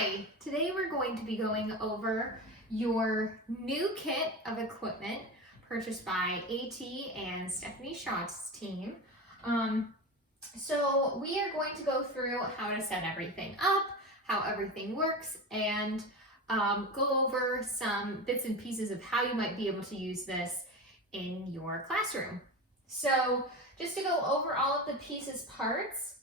Hi, today we're going to be going over your new kit of equipment purchased by AT and Stephanie Shaw's team. So we are going to go through how to set everything up, how everything works, and go over some bits and pieces of how you might be able to use this in your classroom. So just to go over all of the pieces parts,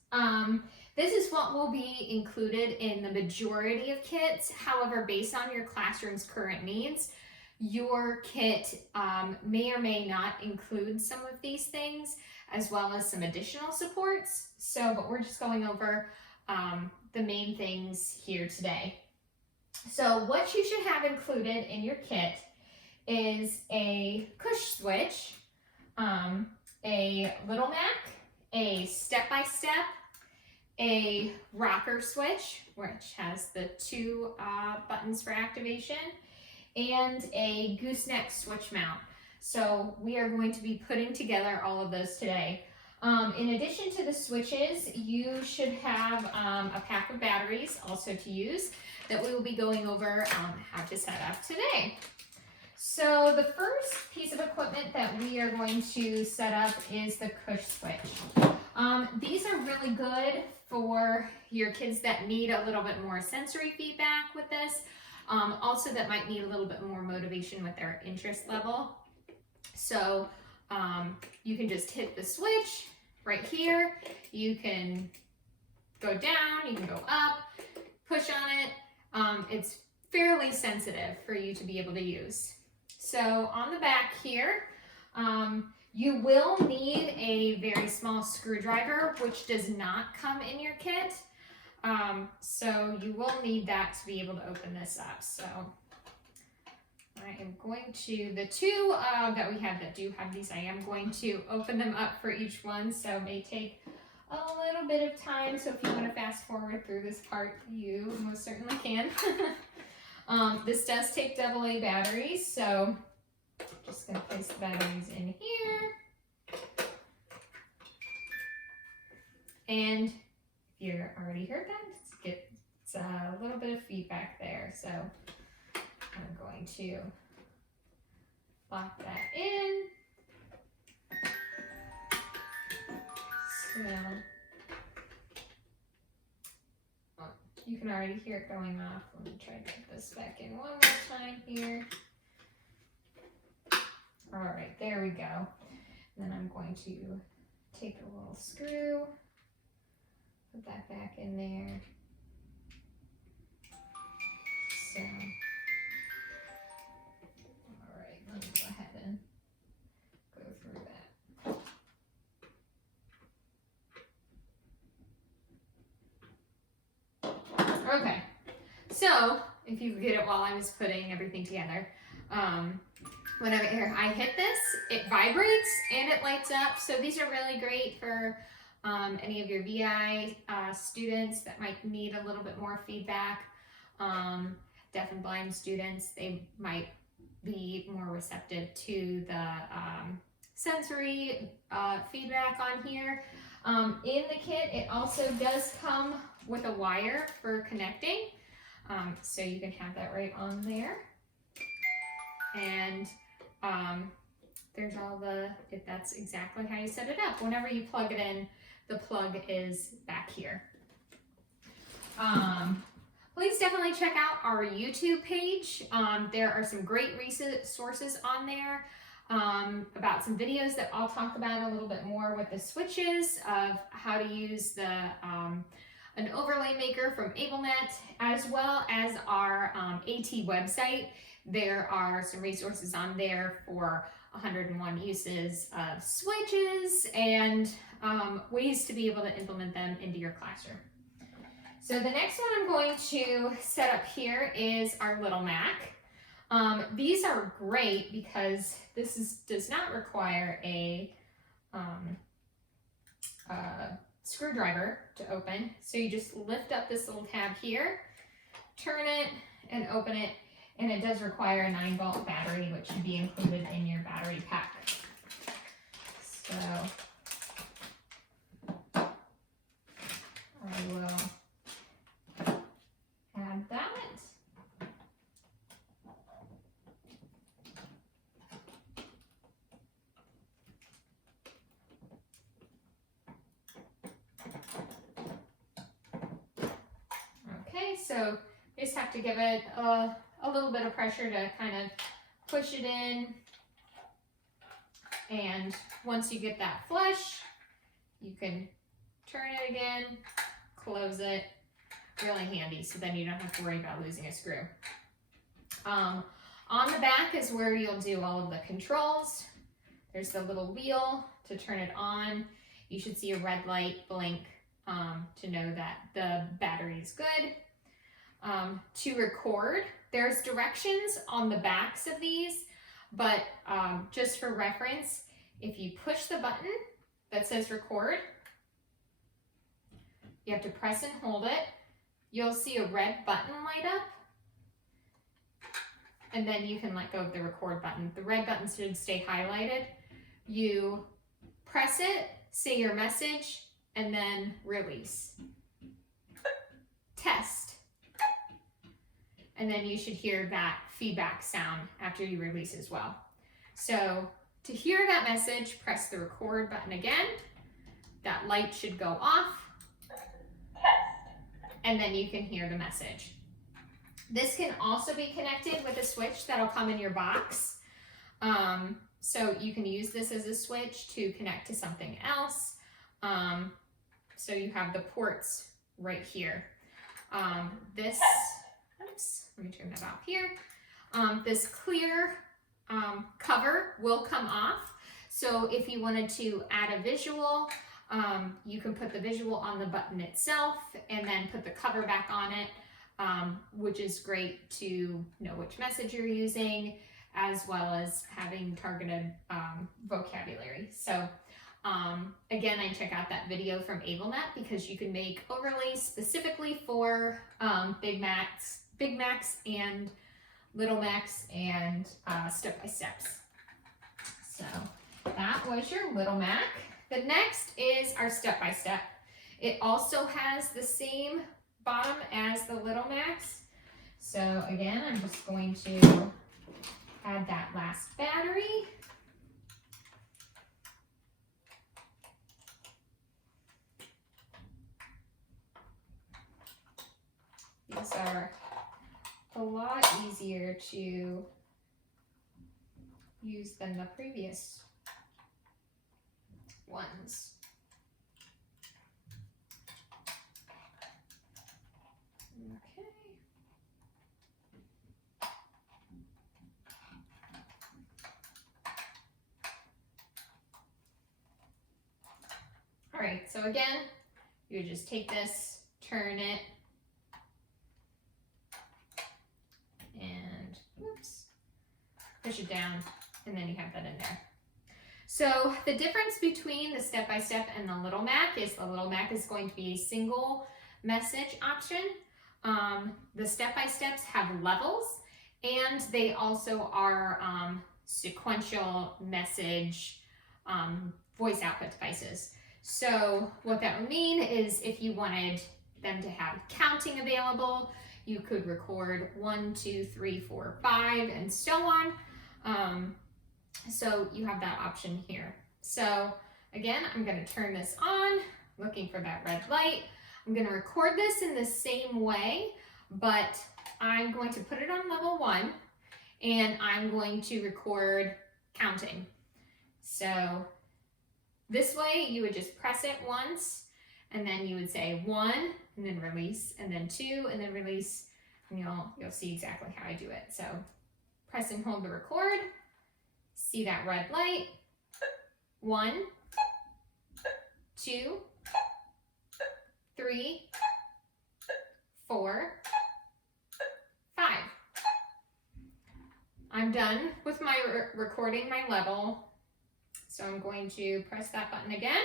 this is what will be included in the majority of kits. However, based on your classroom's current needs, your kit may or may not include some of these things, as well as some additional supports. But we're just going over the main things here today. So what you should have included in your kit is a push switch, a little Mac, a step-by-step, a rocker switch, which has the two buttons for activation, and a gooseneck switch mount. So we are going to be putting together all of those today. In addition to the switches, you should have a pack of batteries also to use that we will be going over how to set up today. So the first piece of equipment that we are going to set up is the push switch. These are really good for your kids that need a little bit more sensory feedback with this. Also that might need a little bit more motivation with their interest level. So you can just hit the switch right here. You can go down, you can go up, push on it. It's fairly sensitive for you to be able to use. So on the back here, you will need a very small screwdriver, which does not come in your kit. So you will need that to be able to open this up. So I am going to, the two that we have that do have these, I am going to open them up for each one. So it may take a little bit of time. So if you want to fast forward through this part, you most certainly can. This does take AA batteries, so just going to place the batteries in here. And if you already heard that, it's a little bit of feedback there. So I'm going to lock that in. So you can already hear it going off. Let me try to put this back in one more time here. All right, there we go. And then I'm going to take a little screw, put that back in there. So, all right, let me go ahead and go through that. Okay, so if you get it while I was putting everything together, whenever I hit this, it vibrates and it lights up. So these are really great for any of your VI students that might need a little bit more feedback. Deaf and blind students, they might be more receptive to the sensory feedback on here. In the kit, it also does come with a wire for connecting. So you can have that right on there. And there's all if that's exactly how you set it up. Whenever you plug it in, the plug is back here. Please definitely check out our YouTube page. There are some great resources on there about some videos that I'll talk about a little bit more with the switches of how to use an overlay maker from AbleNet, as well as our AT website. There are some resources on there for 101 uses of switches and ways to be able to implement them into your classroom. So the next one I'm going to set up here is our little Mac. These are great because this does not require a screwdriver to open. So you just lift up this little tab here, turn it and open it. And it does require a 9-volt battery, which should be included in your battery pack. So I will add that. so you just have to give it a little bit of pressure to kind of push it in. And once you get that flush, you can turn it again, close it. Really handy, so then you don't have to worry about losing a screw. On the back is where you'll do all of the controls. There's the little wheel to turn it on. You should see a red light blink to know that the battery is good. To record, there's directions on the backs of these, but just for reference, if you push the button that says record, you have to press and hold it. You'll see a red button light up, and then you can let go of the record button. The red button should stay highlighted. You press it, say your message, and then release. Test. And then you should hear that feedback sound after you release as well. So to hear that message, press the record button again. That light should go off. And then you can hear the message. This can also be connected with a switch that'll come in your box. So you can use this as a switch to connect to something else. So you have the ports right here. Oops, let me turn that off here. This clear cover will come off. So if you wanted to add a visual, you can put the visual on the button itself and then put the cover back on it, which is great to know which message you're using, as well as having targeted vocabulary. So again, I check out that video from AbleNet because you can make overlays specifically for Big Macs and Little Macs and step-by-steps. So that was your Little Mac. The next is our step-by-step. It also has the same bottom as the Little Macs. So again, I'm just going to add that last battery. These are a lot easier to use than the previous ones. Okay. All right, so again, you just take this, turn it, and whoops, push it down, and then you have that in there. So the difference between the step-by-step and the Little Mac is the Little Mac is going to be a single message option. The step-by-steps have levels, and they also are sequential message voice output devices. So what that would mean is if you wanted them to have counting available, you could record 1, 2, 3, 4, 5, and so on. So you have that option here. So again, I'm going to turn this on, looking for that red light. I'm going to record this in the same way, but I'm going to put it on level 1, and I'm going to record counting. So this way you would just press it once, and then you would say 1, and then release, and then 2, and then release, and you'll see exactly how I do it. So press and hold the record. See that red light? 1, 2, 3, 4, 5. I'm done with my recording my level. So I'm going to press that button again.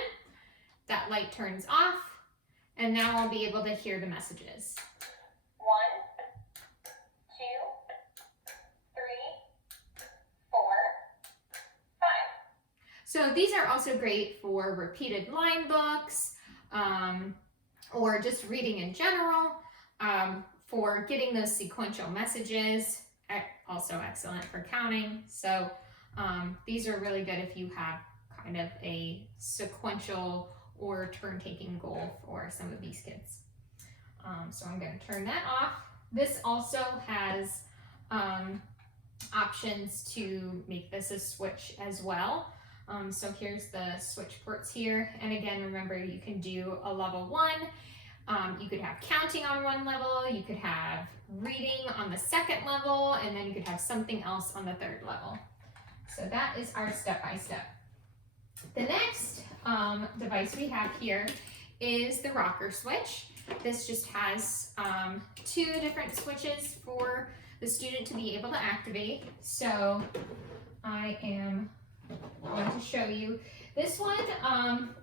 That light turns off, and now I'll be able to hear the messages. 1, 2, 3, 4, 5. So these are also great for repeated line books, or just reading in general, for getting those sequential messages. Also excellent for counting. So these are really good if you have kind of a sequential or turn-taking goal for some of these kids. So I'm going to turn that off. This also has options to make this a switch as well. So here's the switch ports here. And again, remember, you can do a level 1. You could have counting on one level, you could have reading on the second level, and then you could have something else on the third level. So that is our step-by-step. The next device we have here is the rocker switch. This just has 2 different switches for the student to be able to activate. So I am going to show you. This one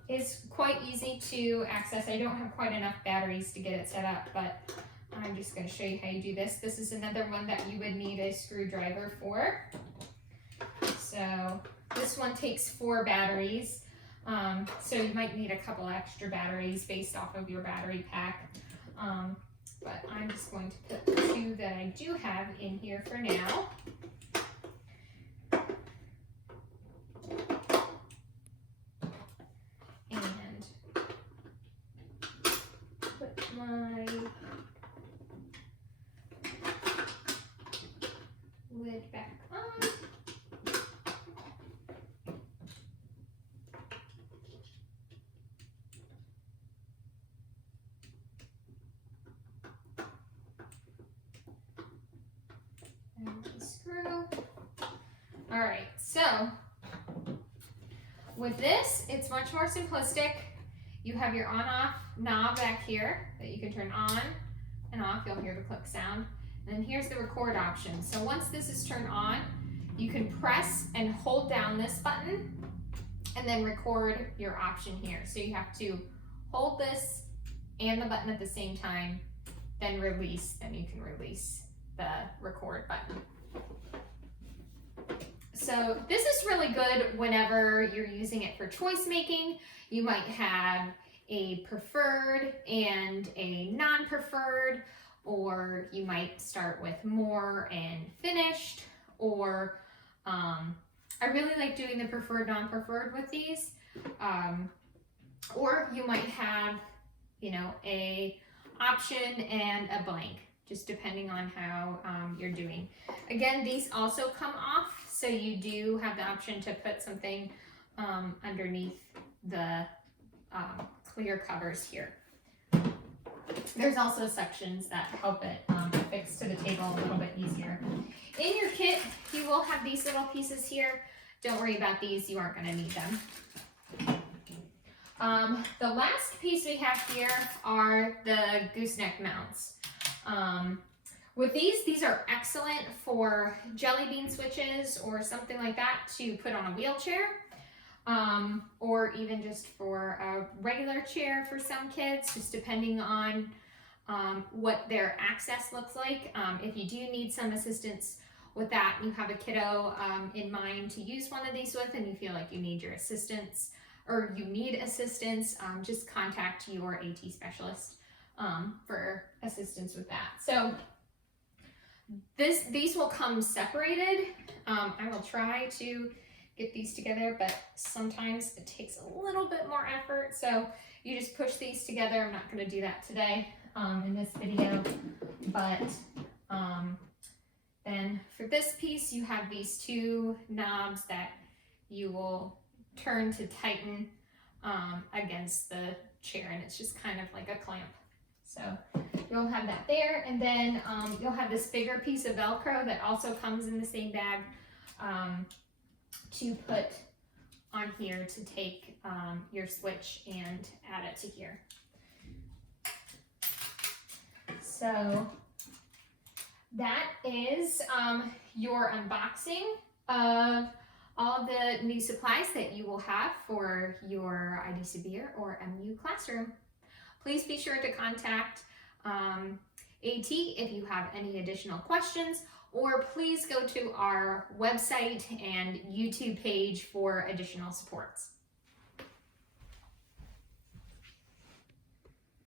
is quite easy to access. I don't have quite enough batteries to get it set up, but I'm just going to show you how you do this. This is another one that you would need a screwdriver for. So this one takes 4 batteries. So you might need a couple extra batteries based off of your battery pack. But I'm just going to put the 2 that I do have in here for now. And put my lid back on. And the screw. All right, so with this, it's much more simplistic. You have your on-off knob back here that you can turn on and off. You'll hear the click sound. And then here's the record option. So once this is turned on, you can press and hold down this button and then record your option here. So you have to hold this and the button at the same time, then release, then you can release the record button. So this is really good whenever you're using it for choice making. You might have a preferred and a non-preferred, or you might start with more and finished, or I really like doing the preferred, non-preferred with these. Or you might have, you know, a option and a blank, just depending on how you're doing. Again, these also come off, so you do have the option to put something underneath the clear covers here. There's also sections that help it affix to the table a little bit easier. In your kit, you will have these little pieces here. Don't worry about these, you aren't going to need them. The last piece we have here are the gooseneck mounts. With these are excellent for jelly bean switches or something like that to put on a wheelchair, or even just for a regular chair for some kids, just depending on what their access looks like. If you do need some assistance with that, you have a kiddo in mind to use one of these with, and you feel like you need your assistance, or you need assistance, just contact your AT specialist for assistance with that. So these will come separated. I will try to get these together, but sometimes it takes a little bit more effort. So you just push these together. I'm not going to do that today in this video, but then for this piece, you have these 2 knobs that you will turn to tighten against the chair, and it's just kind of like a clamp. So you'll have that there, and then you'll have this bigger piece of Velcro that also comes in the same bag to put on here to take your switch and add it to here. So that is your unboxing of all the new supplies that you will have for your ID Severe or MU classroom. Please be sure to contact AT if you have any additional questions, or please go to our website and YouTube page for additional supports.